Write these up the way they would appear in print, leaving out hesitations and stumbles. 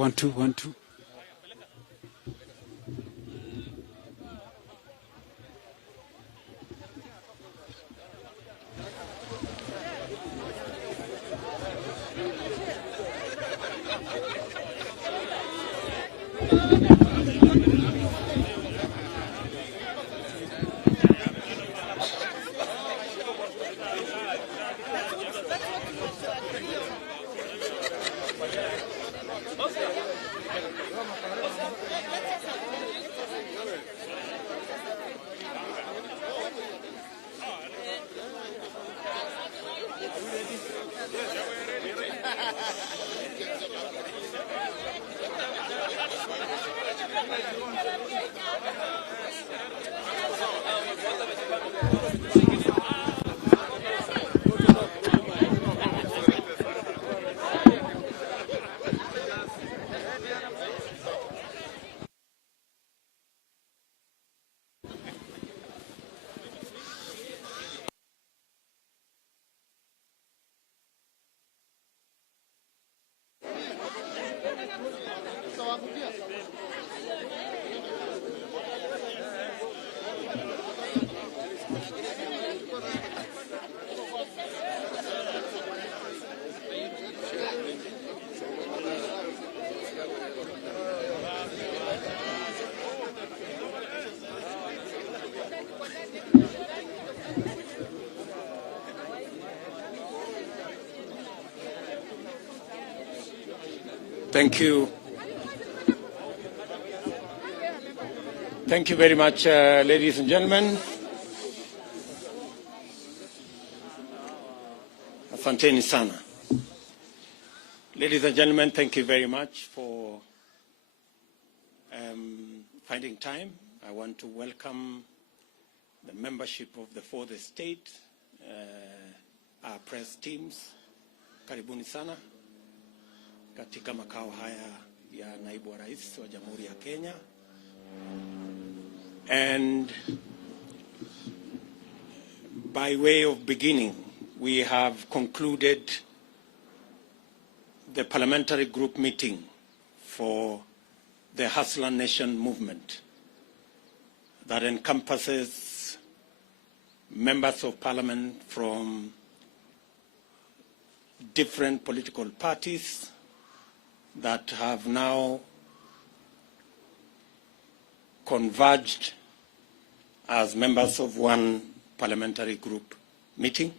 1 2 1 2. Thank you. Thank you very much, ladies and gentlemen. Asanteni sana. Ladies and gentlemen, thank you very much for finding time. I want to welcome the membership of the fourth estate, our press teams. Karibuni sana katika makao haya ya naibu wa rais wa Jamhuri ya Kenya. And by way of beginning, we have concluded the parliamentary group meeting for the Hustler Nation movement that encompasses members of parliament from different political parties that have now converged as members of one parliamentary group meeting.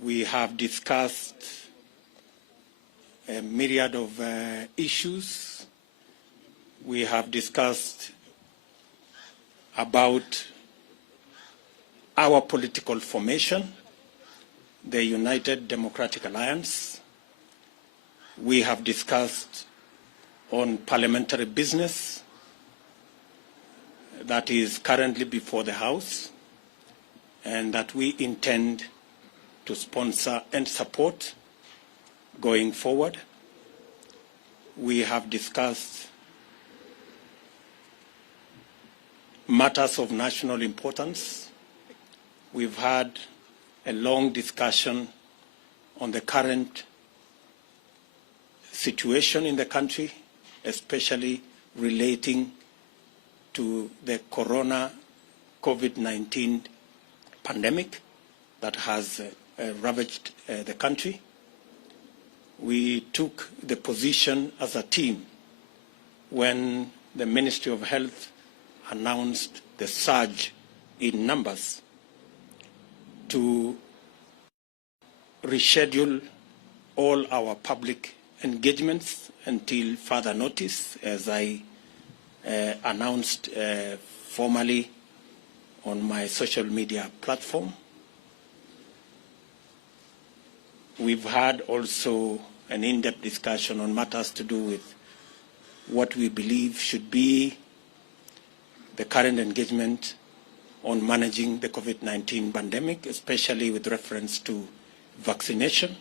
We have discussed a myriad of issues. We have discussed about our political formation, the United Democratic Alliance. We have discussed on parliamentary business that is currently before the House and that we intend to sponsor and support going forward. We have discussed matters of national importance. We've had a long discussion on the current situation in the country, especially relating to the COVID-19 pandemic that has ravaged the country. We took the position as a team when the Ministry of Health announced the surge in numbers to reschedule all our public engagements until further notice, as I announced formally on my social media platform. We've had also an in-depth discussion on matters to do with what we believe should be the current engagement on managing the COVID-19 pandemic, especially with reference to vaccination.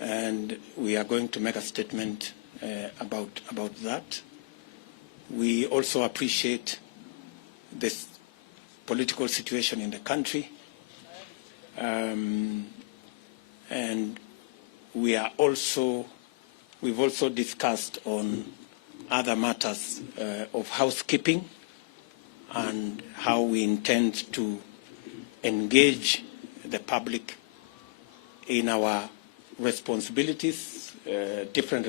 And we are going to make a statement about that. We also appreciate this political situation in the country, and we've also discussed on other matters of housekeeping and how we intend to engage the public in our responsibilities, different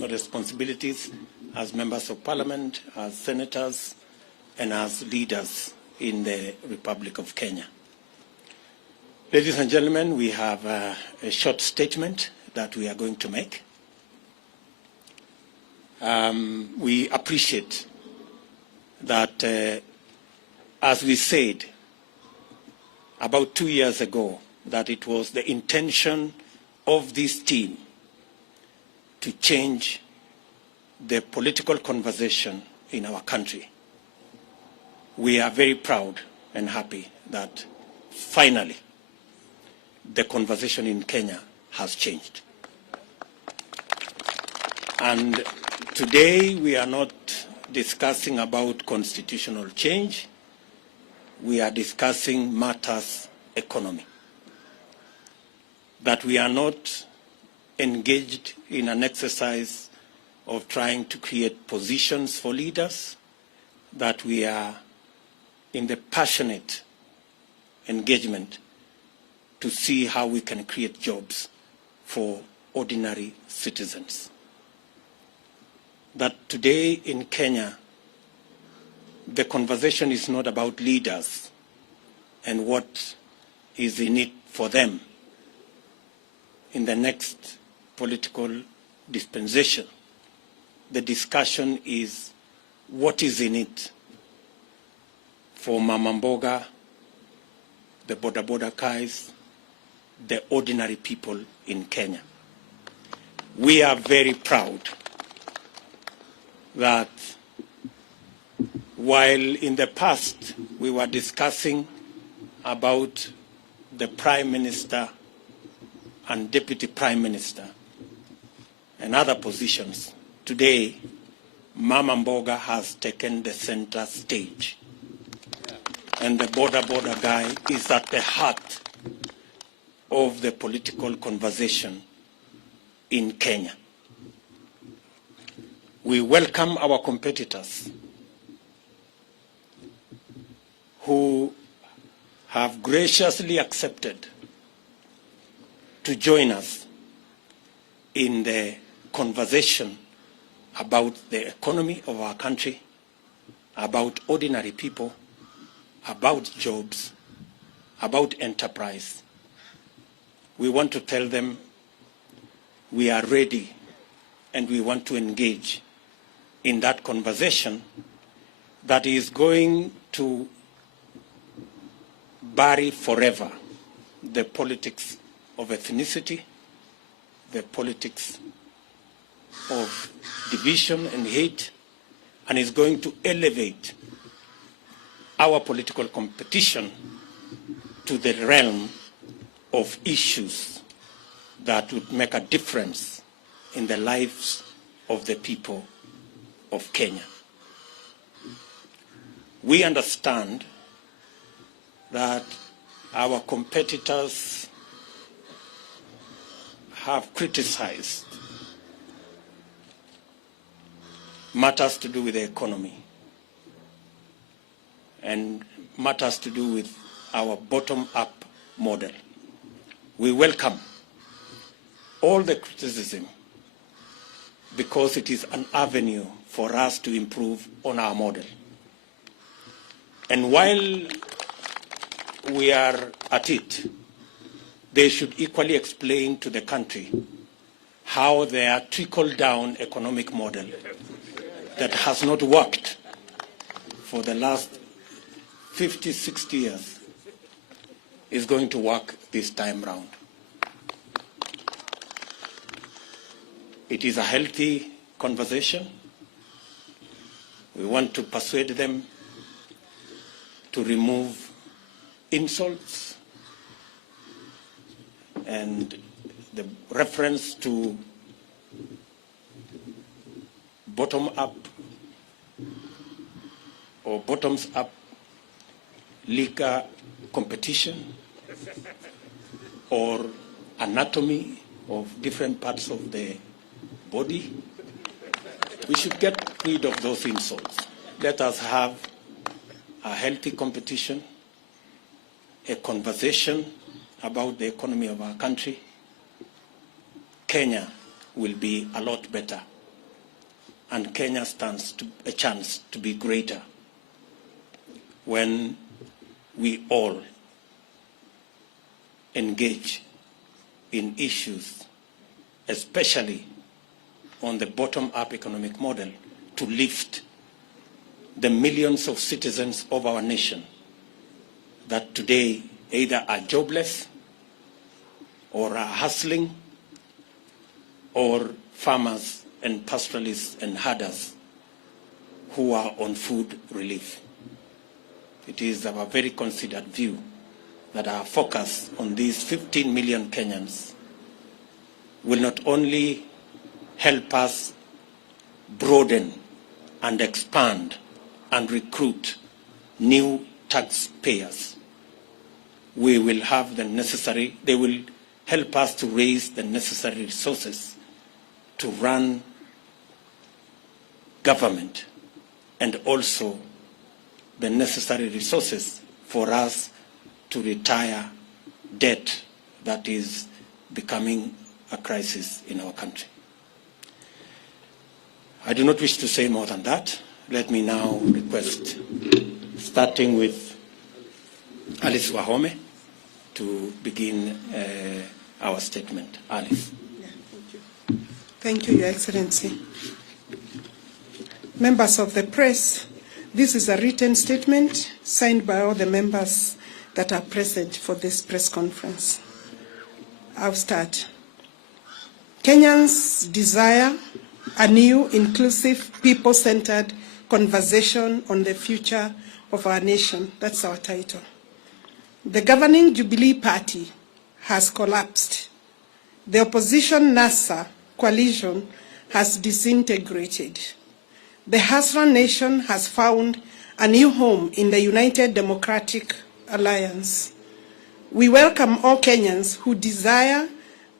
responsibilities as members of parliament, as senators, and as leaders in the Republic of Kenya. Ladies and gentlemen, we have a short statement that we are going to make. We appreciate that, as we said about 2 years ago, that it was the intention of this team to change the political conversation in our country. We are very proud and happy that finally the conversation in Kenya has changed. And today we are not discussing about constitutional change. We are discussing matters economy. That we are not engaged in an exercise of trying to create positions for leaders, that we are in the passionate engagement to see how we can create jobs for ordinary citizens. That today in Kenya, the conversation is not about leaders and what is in it for them in the next political dispensation. The discussion is what is in it for Mama Mboga, the boda guys, the ordinary people in Kenya. We are very proud that while in the past we were discussing about the Prime Minister and Deputy Prime Minister and other positions, today Mama Mboga has taken the center stage. And the boda guy is at the heart of the political conversation in Kenya. We welcome our competitors who have graciously accepted to join us in the conversation about the economy of our country, about ordinary people, about jobs, about enterprise. We want to tell them we are ready and we want to engage in that conversation that is going to bury forever the politics of ethnicity, the politics of division and hate, and is going to elevate our political competition to the realm of issues that would make a difference in the lives of the people of Kenya. We understand that our competitors have criticized matters to do with the economy and matters to do with our bottom-up model. We welcome all the criticism because it is an avenue for us to improve on our model. And while we are at it, they should equally explain to the country how their trickle-down economic model that has not worked for the last 50, 60 years is going to work this time round. It is a healthy conversation. We want to persuade them to remove insults and the reference to bottom-up or bottoms-up liquor competition or anatomy of different parts of the body. We should get rid of those insults. Let us have a healthy competition, a conversation about the economy of our country. Kenya will be a lot better, and Kenya stands a chance to be greater when we all engage in issues, especially on the bottom-up economic model, to lift the millions of citizens of our nation that today either are jobless or are hustling, or farmers and pastoralists and herders who are on food relief. It is our very considered view that our focus on these 15 million Kenyans will not only help us broaden and expand and recruit new taxpayers. We will have the necessary, they will help us to raise the necessary resources to run government, and also the necessary resources for us to retire debt that is becoming a crisis in our country. I do not wish to say more than that. Let me now request, starting with Alice Wahome, to begin our statement. Alice. Yeah, thank you. Thank you, Your Excellency. Members of the press, this is a written statement signed by all the members that are present for this press conference. I'll start. Kenyans desire a new, inclusive, people-centered conversation on the future of our nation. That's our title. The governing Jubilee Party has collapsed. The opposition NASA coalition has disintegrated. The Hasran nation has found a new home in the United Democratic Alliance. We welcome all Kenyans who desire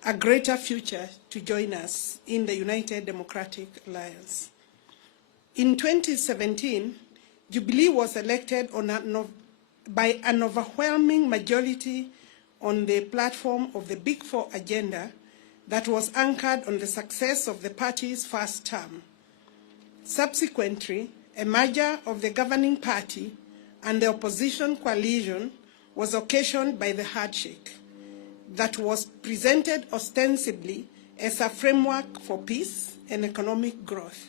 a greater future to join us in the United Democratic Alliance. In 2017, Jubilee was elected by an overwhelming majority on the platform of the Big Four agenda that was anchored on the success of the party's first term. Subsequently, a merger of the governing party and the opposition coalition was occasioned by the handshake that was presented ostensibly as a framework for peace and economic growth.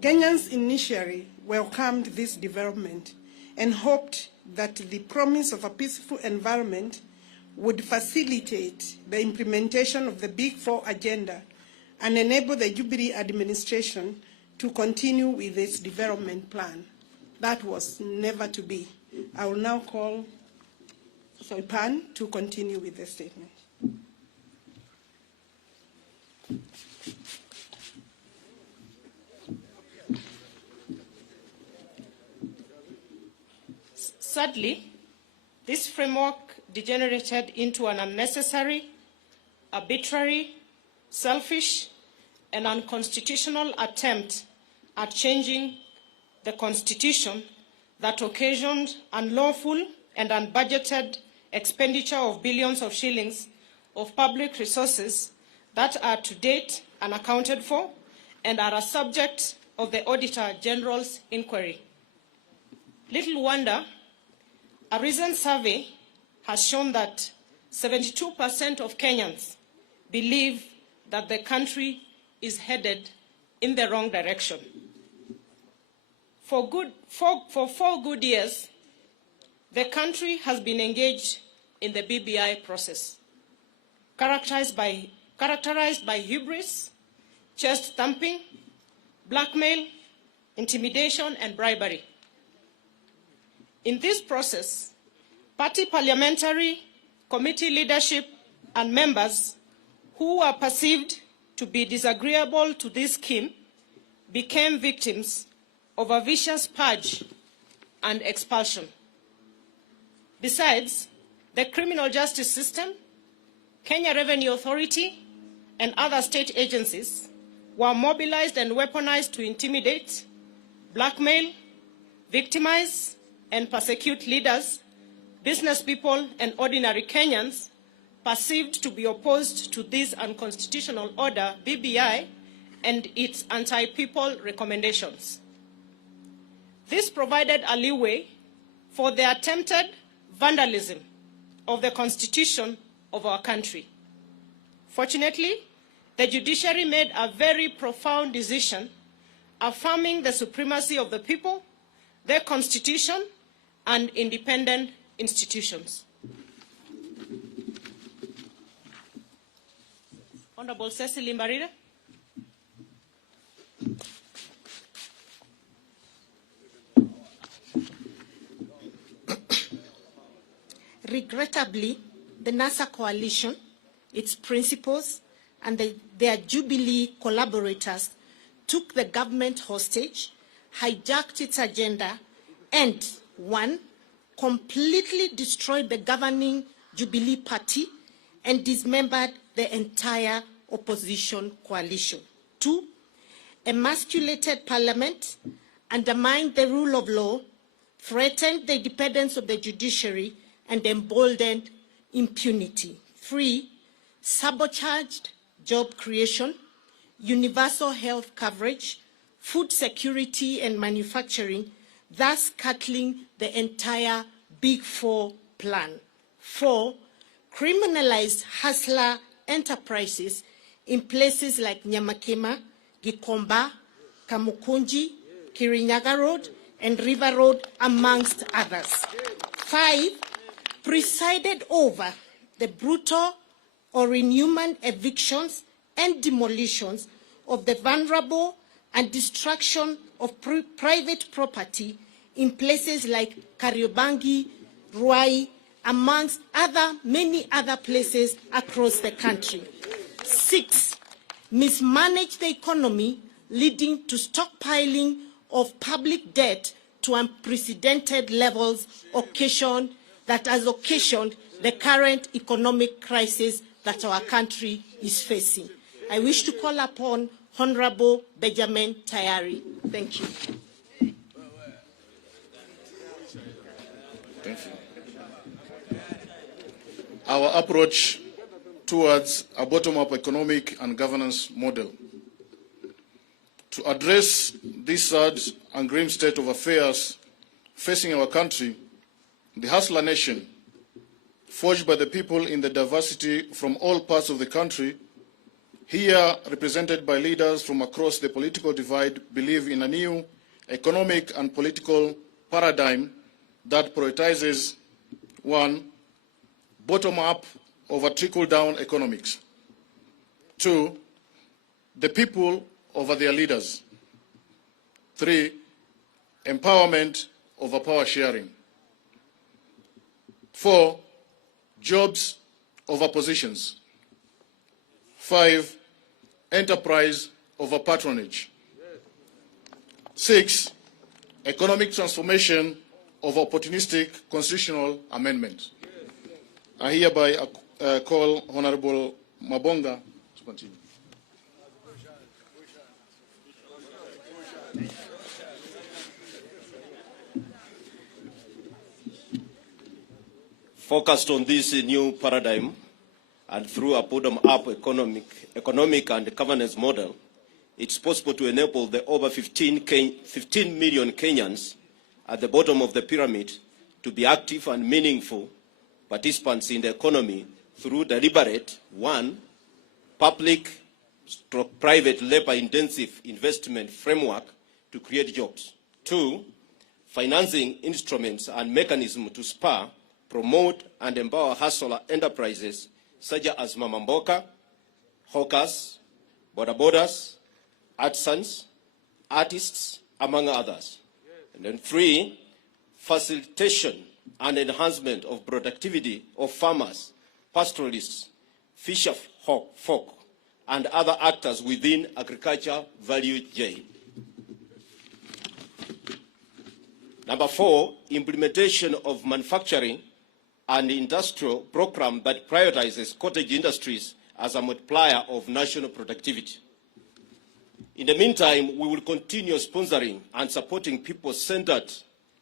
Kenyans initially welcomed this development and hoped that the promise of a peaceful environment would facilitate the implementation of the Big Four agenda and enable the Jubilee administration to continue with its development plan. That was never to be. I will now call Soipan to continue with the statement. Sadly, this framework degenerated into an unnecessary, arbitrary, selfish, and unconstitutional attempt at changing the Constitution that occasioned unlawful and unbudgeted expenditure of billions of shillings of public resources that are to date unaccounted for and are a subject of the Auditor General's inquiry. Little wonder, a recent survey has shown that 72% of Kenyans believe that the country is headed in the wrong direction. For 4 good years, the country has been engaged in the BBI process, characterized by hubris, chest thumping, blackmail, intimidation, and bribery. In this process, party parliamentary committee leadership and members who were perceived to be disagreeable to this scheme became victims of a vicious purge and expulsion. Besides, the criminal justice system, Kenya Revenue Authority, and other state agencies were mobilized and weaponized to intimidate, blackmail, victimize, and persecute leaders, business people, and ordinary Kenyans perceived to be opposed to this unconstitutional order, BBI, and its anti-people recommendations. This provided a leeway for the attempted vandalism of the constitution of our country. Fortunately, the judiciary made a very profound decision affirming the supremacy of the people, their constitution, and independent institutions. Honorable Cecily Mbarire. Regrettably, the NASA coalition, its principals, and their Jubilee collaborators took the government hostage, hijacked its agenda, and, one, completely destroyed the governing Jubilee party and dismembered the entire opposition coalition. Two, emasculated parliament, undermined the rule of law, threatened the independence of the judiciary, and emboldened impunity. Three, sabotaged job creation, universal health coverage, food security and manufacturing, thus cutting the entire Big Four plan. Four, criminalized hustler enterprises in places like Nyamakima, Gikomba, Kamukunji, Kirinyaga Road, and River Road, amongst others. Five, presided over the brutal or inhuman evictions and demolitions of the vulnerable and destruction of private property in places like Kariobangi, Ruai, amongst many other places across the country. Six, mismanaged the economy, leading to stockpiling of public debt to unprecedented levels that has occasioned the current economic crisis that our country is facing. I wish to call upon Honorable Benjamin Tayari. Thank you. Thank you. Our approach towards a bottom-up economic and governance model. To address this sad and grim state of affairs facing our country, the Hustler Nation, forged by the people in the diversity from all parts of the country, here represented by leaders from across the political divide, believe in a new economic and political paradigm that prioritizes, one, bottom-up over trickle-down economics. Two, the people over their leaders. Three, empowerment over power sharing. Four, jobs over positions. Five, enterprise over patronage. Six, economic transformation over opportunistic constitutional amendment. I hereby call Honorable Mabonga to continue. Focused on this new paradigm and through a bottom-up economic and governance model, it's possible to enable the over 15 million Kenyans at the bottom of the pyramid to be active and meaningful participants in the economy through deliberate, one, public/private labor-intensive investment framework to create jobs. Two, financing instruments and mechanisms to spur, promote, and empower hustler enterprises such as Mama Mboka, hawkers, bodabodas, artisans, artists, among others. And then three, facilitation and enhancement of productivity of farmers, pastoralists, fisher folk, and other actors within agriculture value chain. Number four, implementation of manufacturing and industrial program that prioritizes cottage industries as a multiplier of national productivity. In the meantime, we will continue sponsoring and supporting people-centered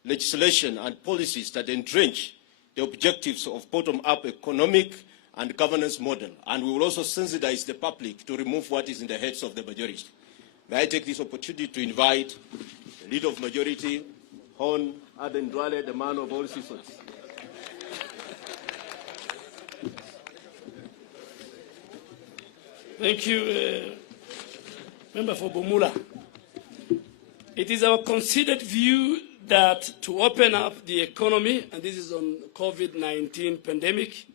legislation and policies that entrench the objectives of bottom-up economic and governance model. And we will also sensitize the public to remove what is in the heads of the majority. May I take this opportunity to invite the leader of majority, Hon Aden Duale, the man of all seasons. Thank you, Member for Bumula. It is our considered view that to open up the economy, and this is on COVID-19 pandemic,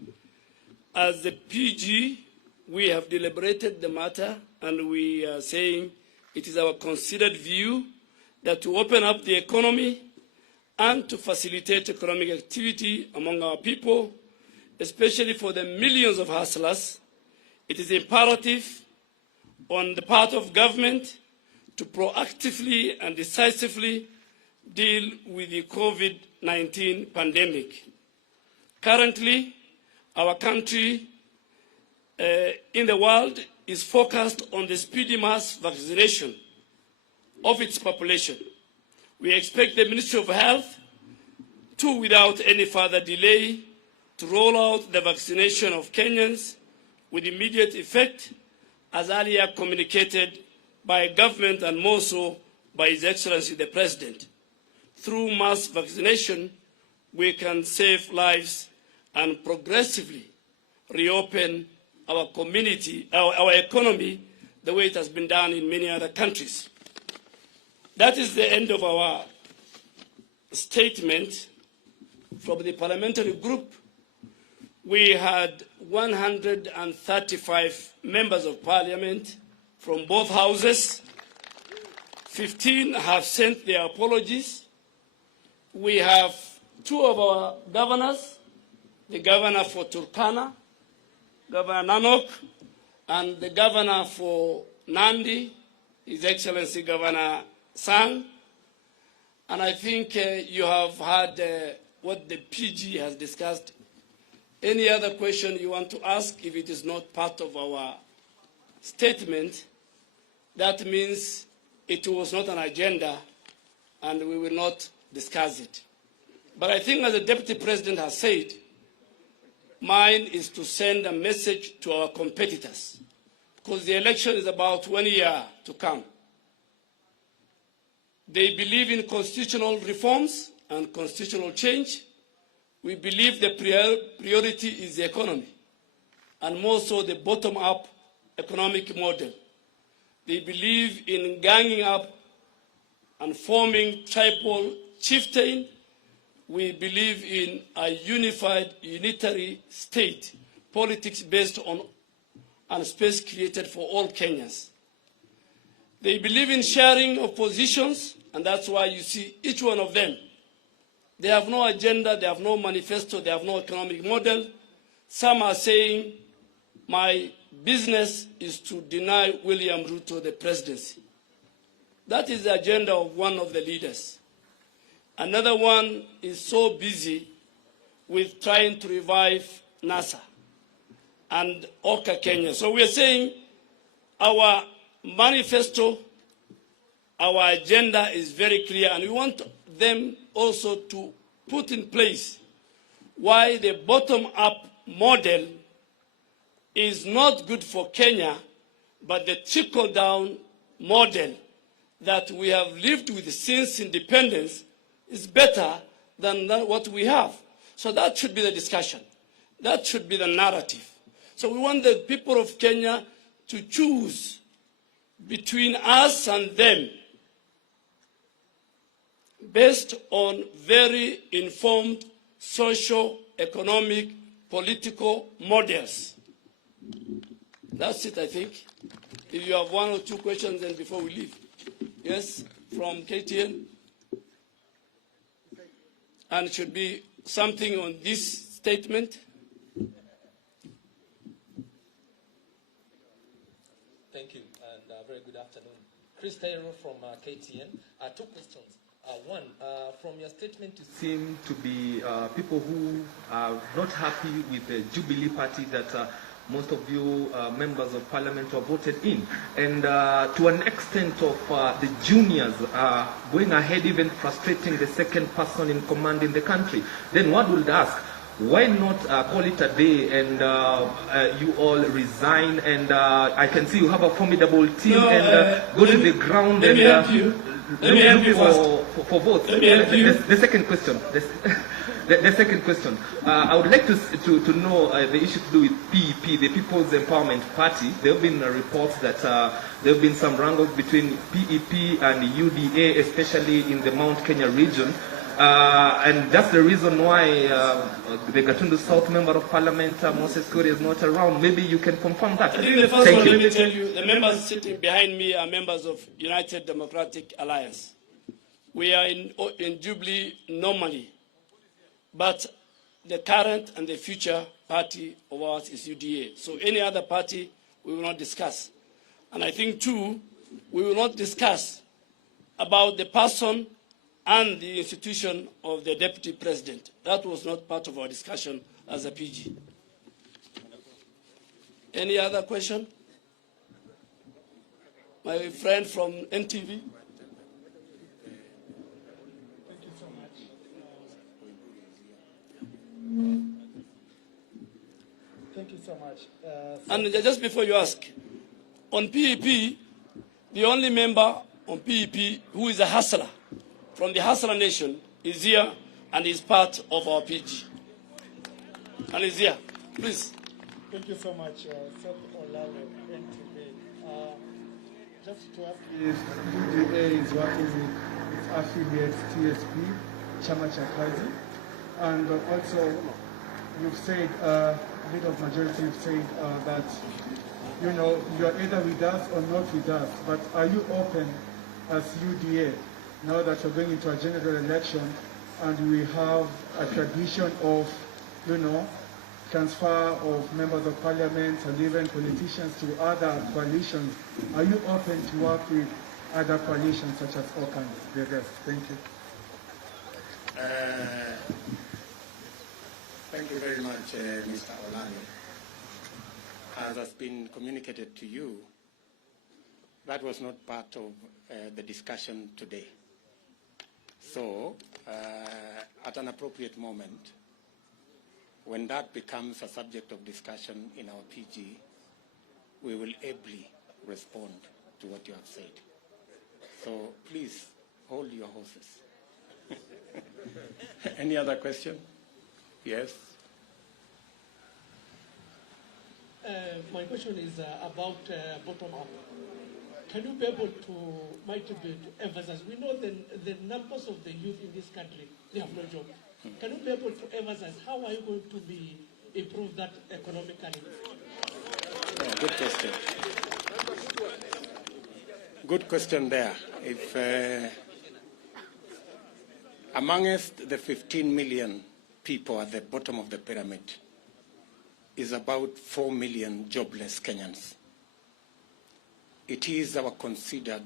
as the PG, we have deliberated the matter, and we are saying it is our considered view that to open up the economy and to facilitate economic activity among our people, especially for the millions of hustlers, it is imperative on the part of government to proactively and decisively deal with the COVID-19 pandemic. Currently, our country in the world is focused on the speedy mass vaccination of its population. We expect the Ministry of Health to, without any further delay, to roll out the vaccination of Kenyans with immediate effect, as earlier communicated by government and more so by His Excellency the President. Through mass vaccination, we can save lives and progressively reopen our community, our economy, the way it has been done in many other countries. That is the end of our statement from the parliamentary group. We had 135 members of parliament from both houses. 15 have sent their apologies. We have 2 of our governors, the governor for Turkana, Governor Nanok, and the governor for Nandi, His Excellency Governor Sang. And I think you have heard what the PG has discussed. Any other question you want to ask, if it is not part of our statement, that means it was not an agenda and we will not discuss it. But I think, as the Deputy President has said, mine is to send a message to our competitors, because the election is about 1 year to come. They believe in constitutional reforms and constitutional change. We believe the priority is the economy, and more so the bottom-up economic model. They believe in ganging up and forming tribal chieftain. We believe in a unified, unitary state, politics based on and space created for all Kenyans. They believe in sharing of positions, and that's why you see each one of them. They have no agenda, they have no manifesto, they have no economic model. Some are saying, my business is to deny William Ruto the presidency. That is the agenda of one of the leaders. Another one is so busy with trying to revive NASA and Oka Kenya. So we are saying our manifesto, our agenda is very clear, and we want them also to put in place why the bottom-up model is not good for Kenya, but the trickle-down model that we have lived with since independence is better than what we have. So that should be the discussion. That should be the narrative. So we want the people of Kenya to choose between us and them based on very informed social, economic, political models. That's it, I think. If you have 1 or 2 questions, then before we leave. Yes, from KTN. And it should be something on this statement. Thank you, and very good afternoon. Chris Taylor from KTN. 2 questions. One, from your statement, you seem to be people who are not happy with the Jubilee Party that most of you members of parliament who have voted in. And to an extent of the juniors going ahead, even frustrating the second person in command in the country, then one would ask, why not call it a day and you all resign, and I can see you have a formidable team, go to the ground let and look for votes. The second question. The second question. I would like to know the issue to do with PEP, the People's Empowerment Party. There have been reports that there have been some wrangles between PEP and UDA, especially in the Mount Kenya region. And that's the reason why the Gatundu South Member of Parliament, Moses Kuri, is not around. Maybe you can confirm that. I think the first one, let me tell you, the members sitting behind me are members of United Democratic Alliance. We are in Jubilee normally, but the current and the future party of ours is UDA. So any other party, we will not discuss. And I think, too, we will not discuss about the person and the institution of the deputy president. That was not part of our discussion as a PG. Any other question? My friend from NTV. Thank you so much. Thank you so much. And just before you ask, on PEP, the only member on PEP who is a hustler from the Hustler Nation is here and is part of our PG. And is here. Please. Thank you so much, Seth Olale, NTV. Just to ask if UDA is working with its affiliate TSP, Chama cha Kazi, and also you've said, a bit of majority have said that, you know, you're either with us or not with us, but are you open as UDA now that we're going into a general election and we have a tradition of, you know, transfer of members of parliament and even politicians to other coalitions? Are you open to work with other coalitions such as OCAN, the rest? Thank you. Thank you very much, Mr. Olani. As has been communicated to you, that was not part of the discussion today. So, at an appropriate moment, when that becomes a subject of discussion in our PG, we will ably respond to what you have said. So please hold your horses. Any other question? Yes. My question is about bottom-up. Can you be able to emphasize? We know the numbers of the youth in this country, they have no job. Can you be able to emphasize how are you going to improve that economically? Yeah, good question. Good question there. If amongst the 15 million people at the bottom of the pyramid is about 4 million jobless Kenyans, it is our considered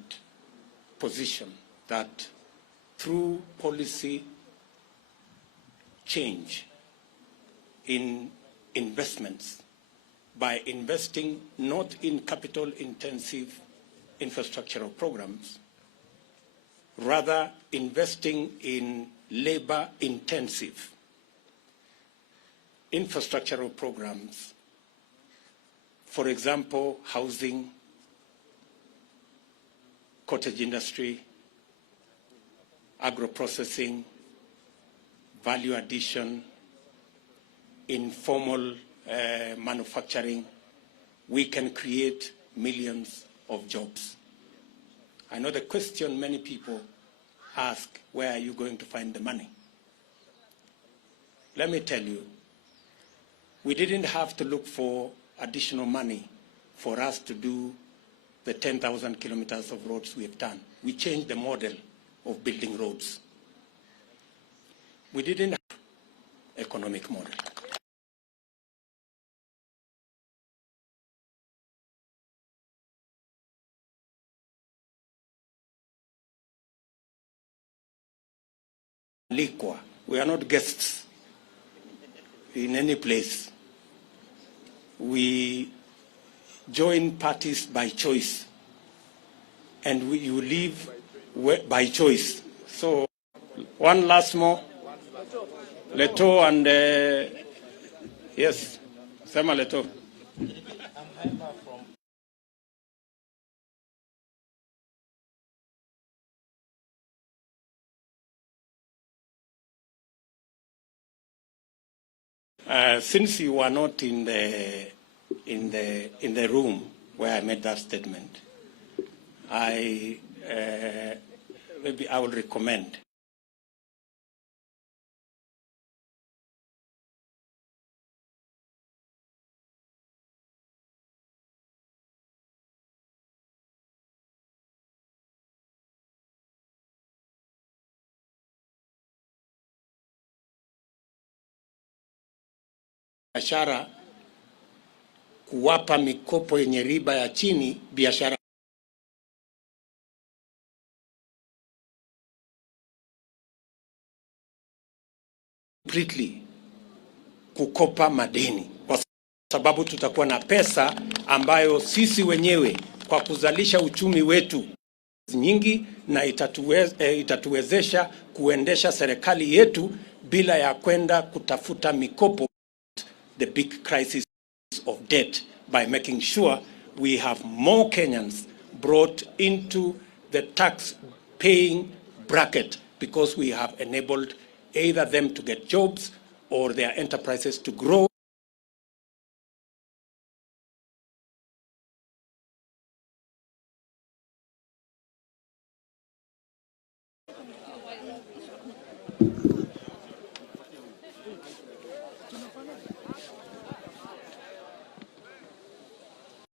position that through policy change in investments, by investing not in capital-intensive infrastructural programs, rather investing in labor-intensive infrastructural programs, for example, housing, cottage industry, agro-processing, value addition, informal manufacturing, we can create millions of jobs. I know the question many people ask, where are you going to find the money? Let me tell you, we didn't have to look for additional money for us to do the 10,000 kilometers of roads we have done. We changed the model of building roads. We didn't have economic model. We are not guests in any place. we join parties by choice, and you leave by choice. So one last more. Leto and yes, Sema Leto. Since you were not in the room where I made that statement, maybe I will recommend. Biashara kuwapa mikopo yenye riba ya chini biashara completely kukopa madeni, kwa sababu tutakuwa na pesa ambayo sisi wenyewe kwa kuzalisha uchumi wetu nyingi, na itatuwezesha kuendesha serikali yetu bila ya kwenda kutafuta mikopo. The big crisis of debt by making sure we have more Kenyans brought into the tax paying bracket, because we have enabled either them to get jobs or their enterprises to grow.